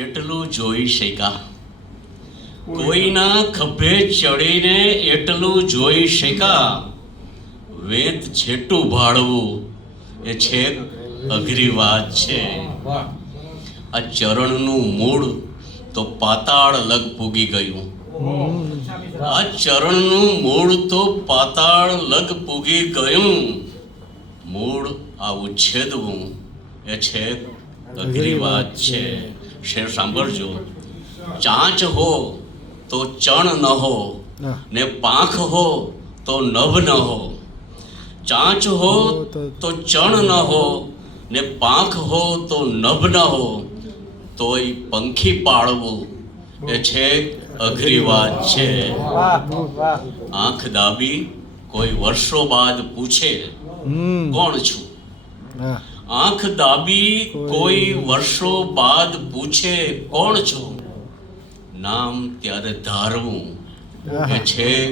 એટલું જોઈ શક્યા. કોઈના ખભે ચડીને એટલું જોઈ શક્યા. વેત છેટું ભાળવું એ છેક અઘરી વાત છે. આ ચરણનું મૂળ તો પાતાળ લગ પૂગી ગયું. આ ચરણનું મૂળ તો પાતાળ લગ પૂગી ગયું. મૂળ આ ઉચ્છેદવું એ છેક અઘરી વાત છે. શેર સાંભળજો. ચાંચ હો તો ચણ ન હો, ને પાંખ હો તો નભ ન હો. ચાંચ હો તો ચણ ન હો, ને પાંખ હો તો નભ ન હો, તોય પંખી પાળવું એ છેક અઘરી વાત છે. આંખ દાબી કોઈ વર્ષો બાદ પૂછે કોણ છું. આંખ દાબી કોઈ વર્ષો બાદ પૂછે કોણ છું. નામ ત્યારે ધારવું એ છેક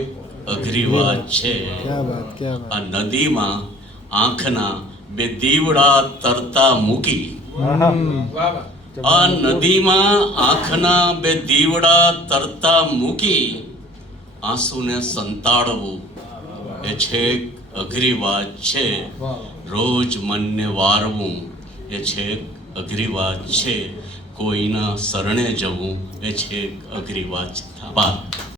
અઘરી વાત છે. આ નદીમાં આંખના બે દીવડા તરતા મૂકી. આ નદીમાં આંખના બે દીવડા તરતા મૂકી આંસુને સંતાડવું એ છેક અઘરી વાત છે. રોજ મનને વારવું એ છેક અઘરી વાત છે. કોઈના શરણે જવું એ છેક અઘરી વાત છે.